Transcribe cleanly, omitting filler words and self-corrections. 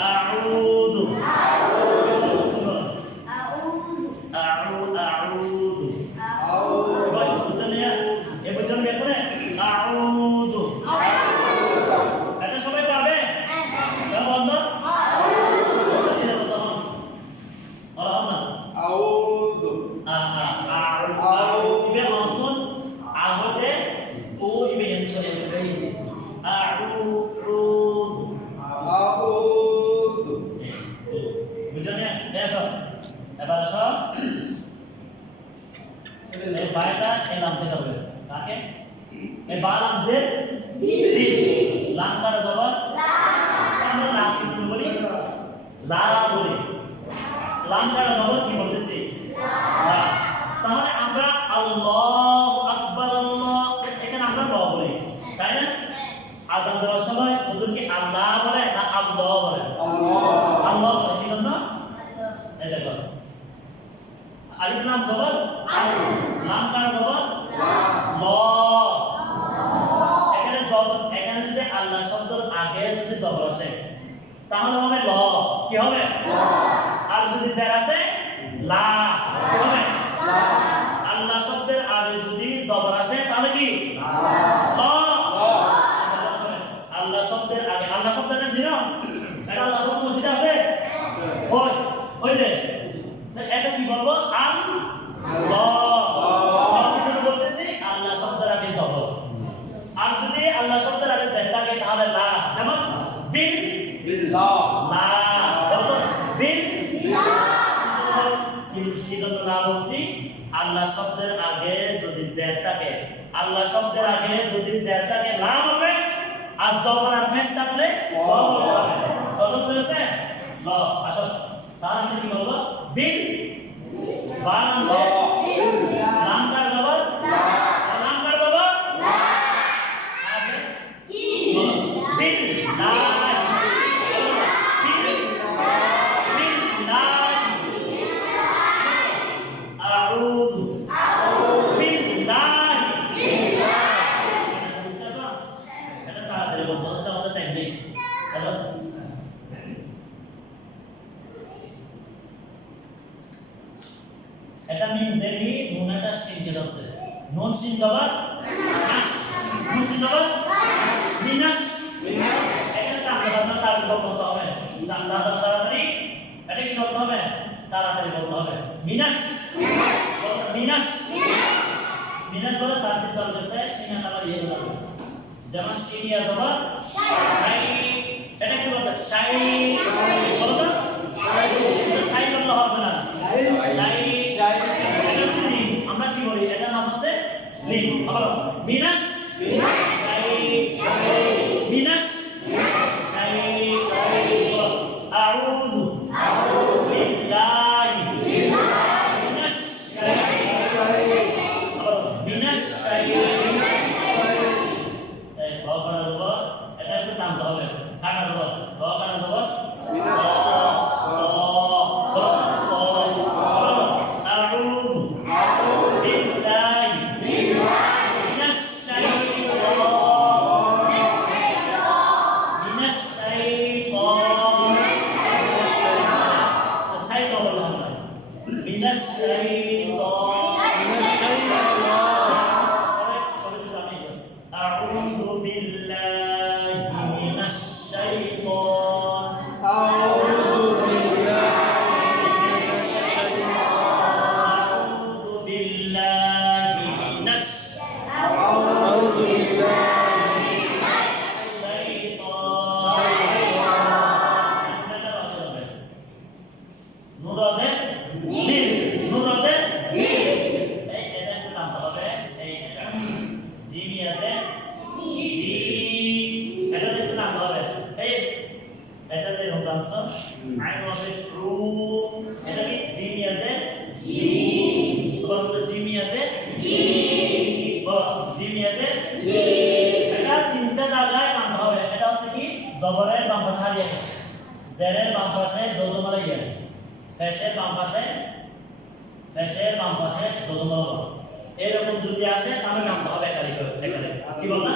আউযু এটা সবাই পারবে? বন্ধ বাইটা এলাম দিতে হবে কাকে এই বালাম যে লাম কাটা দেব আমরা লাম কি বলি লারা বলি লাম কাটা দেব কি বলতেছি লা তাহলে আমরা আল্লাহু আকবার আল্লাহ এখানে আমরা ল বলি তাই না আযান দেওয়ার সময় হুজুর কি আল্লাহ বলে না আল্লাহ বলে আল্লাহ বলে কি জন্য এই দেখো আলিফ লাম জবর লাম কাটা জবর ল এখানে যদি আল্লাহ শব্দের আগে যদি জবর আসে তাহলে হবে ল কি হবে আর যদি জের আসে লা কি হবে আল্লাহ শব্দের আগে যদি জবর আসে তাহলে কি ল আল্লাহ শব্দের আগে আল্লাহ শব্দটা ছিল এটা আল্লাহ শব্দ মসজিদে আছে ওই যে এটা কি বলবো বলতেছি আল্লাহ শব্দের আগে জবর আর যদি আল্লাহ শব্দের আগে জের থাকে তাহলে লা যেমন বিল বিল্লাহ লা বলতো বিল কি জন্য লা বলছি আল্লাহ শব্দের আগে যদি জের থাকে আল্লাহ শব্দের আগে যদি জের থাকে লা বলবে আর জবর আর ফেস থাকলে ল বলতে হবে কত হয়েছে ল আসো তাহলে আমি কি বলবো বিল বানাম ল লাম কাটা জবর লাম কাটা জবর আছে বিল লা বিল লা আউযু বিল্লাহ এটা তাড়াতাড়ি বলতে হচ্ছে আমাদের টাইম নেই হ্যালো এটা মিন জেরি নুনটা শিন কে আছে নুন শিন জবর নাস নুন শিন জবর মিনাস এটা তাড়াতাড়ি তাড়াতাড়ি বলতে হবে তাড়াতাড়ি এটা কি করতে হবে তাড়াতাড়ি বলতে হবে মিনাস মিনাস মিনাস বলে তাসি চলতেছে শিনা আবার ইয়ে বলা যেমন শিনিয়া জবর শাই এটা কি বলতে শাই বলো তো শাই বললে হবে না শাই আমরা কি বলি এটা নাম আছে লিম আবার মিনাস মিনাস আউযু বিল্লাহি মিনাস মিনাস এই বাবা বাবা এটা একটু টানতে হবে কাটা দেব বাবা কাটা দেব আইন হবে রু এটা কি জিমি আছে জি বলো জিমি আছে জি বলো জিমি আছে জি এটা তিনটা জায়গায় টানতে হবে এটা হচ্ছে কি জবরের বাম পাশে হারিয়ে জেরের বাম পাশে যৌথমালা ইয়া পেশের বাম পাশে যৌথমালা এরকম যদি আসে তাহলে টানতে হবে একালি করে কি বল না